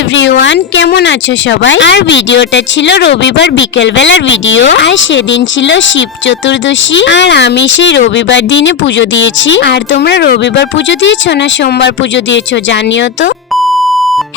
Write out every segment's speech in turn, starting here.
Everyone, কেমন আছো সবাই? আর ভিডিওটা ছিল রবিবার বিকেল বেলার ভিডিও। আর সেদিন ছিল শিব চতুর্দশী, আর আমি সেই রবিবার দিনে পুজো দিয়েছি। আর তোমরা রবিবার পুজো দিয়েছো না সোমবার পুজো দিয়েছো জানিও তো।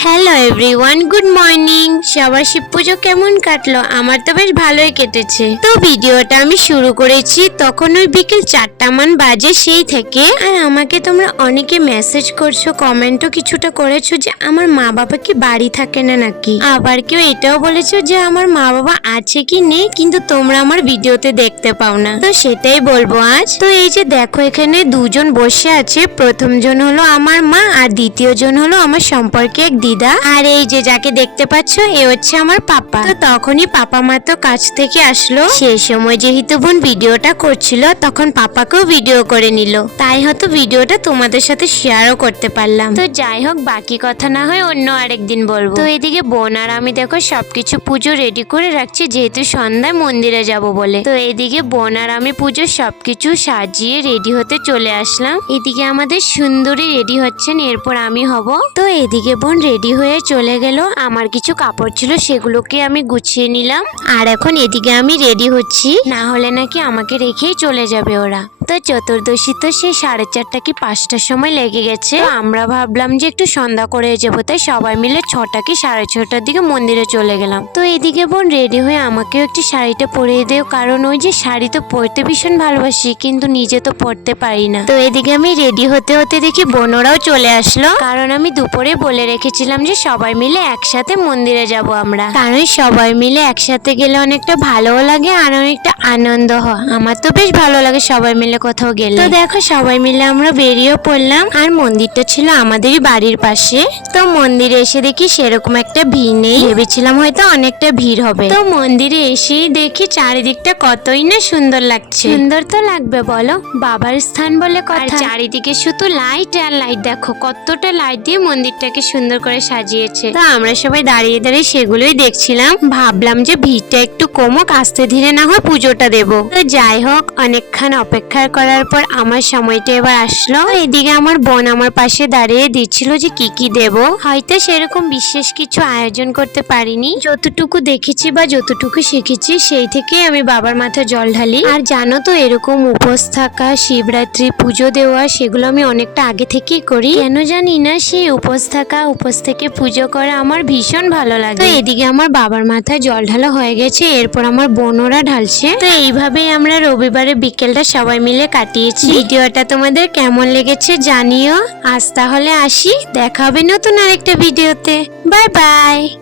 Hello everyone, good morning. সবার শিব পুজো কেমন কাটলো? আমার তো বেশ ভালোই কেটেছে। তো ভিডিওটা আমি শুরু করেছি তখন ওই বিকেল 4টা মান বাজে সেই থেকে। আর আমাকে তোমরা অনেকে মেসেজ করছো, কমেন্টও কিছুটা করেছো যে আমার মা বাবা কি বাড়ি থাকে না নাকি। আবার কেউ এটাও বলেছো যে আমার মা বাবা আছে কি নেই, কিন্তু তোমরা আমার ভিডিওতে দেখতে পাও না। তো সেটাই বলবো আজ। তো এই যে দেখো এখানে দুজন বসে আছে, প্রথম জন হলো আমার মা আর দ্বিতীয় জন হলো আমার সম্পর্কে এক দিদা। আর এই যে যাকে দেখতে পাচ্ছ এ হচ্ছে আমার পাপা। তো তখনই পাপা মা তো কাছ থেকে আসলো। সেই সময় যেহেতু বোন ভিডিওটা করছিল তখন পাপাকেও ভিডিও করে নিল, তাই হয়তো ভিডিওটা তোমাদের সাথে শেয়ারও করতে পারলাম। তো যাই হোক, বাকি কথা না হয় অন্য আরেকদিন বলবো। তো এদিকে বোন আর আমি দেখো সবকিছু পুজো রেডি করে রাখছি, যেহেতু সন্ধ্যায় মন্দিরে যাব বলে। তো এদিকে বোন আর আমি পুজোর সবকিছু সাজিয়ে রেডি হতে চলে আসলাম। এদিকে আমাদের সুন্দরী রেডি হচ্ছেন, এরপর আমি হব। তো এদিকে বোন রেডি হয়ে চলে গেল। আমার কিছু কাপড় ছিল সেগুলোকে আমি গুছিয়ে নিলাম। আর এখন এদিকে আমি রেডি হচ্ছি, না হলে নাকি আমাকে রেখেই চলে যাবে ওরা। তো চতুর্দশী তো সেই 4:30 কি 5টার সময় লেগে গেছে। তো আমরা ভাবলাম যে একটু সন্ধ্যা করে যাবো, তাই সবাই মিলে 6টা কি 6:30টার দিকে মন্দিরে চলে গেলাম। তো এদিকে বোন রেডি হয়ে আমাকেও একটি শাড়িটা পরিয়ে দেও, কারণ ওই যে শাড়ি তো পরতে ভীষণ ভালোবাসি কিন্তু নিজে তো পরতে পারি না। তো এদিকে আমি রেডি হতে হতে দেখি বোনরাও চলে আসলো, কারণ আমি দুপুরে বলে রেখেছিলাম যে সবাই মিলে একসাথে মন্দিরে যাব আমরা, কারণ সবাই মিলে একসাথে গেলে অনেকটা ভালোও লাগে আর অনেকটা আনন্দ হয়। আমার তো বেশ ভালো লাগে সবাই মিলে কোথাও গেলে। তো দেখো সবাই মিলে আমরা বেরিয়েও পড়লাম, আর মন্দিরটা ছিল আমাদেরই বাড়ির পাশে। তো মন্দিরে এসে দেখি সেরকম একটা ভিড় নেই, ভেবেছিলাম হয়তো অনেকটা ভিড় হবে। তো মন্দিরে এসেই দেখি চারিদিকটা কতই না সুন্দর লাগছে। সুন্দর তো লাগবে বলো, বাবার স্থান বলে কথা। চারিদিকে শুধু লাইট আর লাইট, দেখো কতটা লাইট দিয়ে মন্দিরটাকে সুন্দর করে সাজিয়েছে। তো আমরা সবাই দাঁড়িয়ে দাঁড়িয়ে সেগুলোই দেখছিলাম, ভাবলাম যে ভিড়টা একটু কমুক, আস্তে ধীরে না হয় পুজোটা দেবো। তো যাই হোক, অনেকক্ষণ অপেক্ষা করার পর আমার সময়টা এবার আসলো। এদিকে আমার বোন আমার পাশে দাঁড়িয়ে দিচ্ছিল যে কি কি দেব। হয়তো সেরকম বিশেষ কিছু আয়োজন করতে পারিনি, যতটুকু দেখেছি বা যতটুকু শিখেছি সেই থেকে আমি বাবার মাথায় জল ঢালি। আর জানো তো এরকম উপোস থাকা, শিবরাত্রি পুজো দেওয়া, সেগুলো আমি অনেকটা আগে থেকেই করি। কেন জানি না, সেই উপোস থাকা, উপোস থেকে পুজো করা আমার ভীষণ ভালো লাগে। তো এদিকে আমার বাবার মাথায় জল ঢালা হয়ে গেছে, এরপর আমার বোনরা ঢালছে। তো এইভাবেই আমরা রবিবারে বিকেলটা সবাই মিলে কাটিয়েছি। ভিডিওটা তোমাদের কেমন লেগেছে জানিও। আজ তাহলে আসি, দেখা হবে নতুন আরেকটা ভিডিওতে। Bye bye.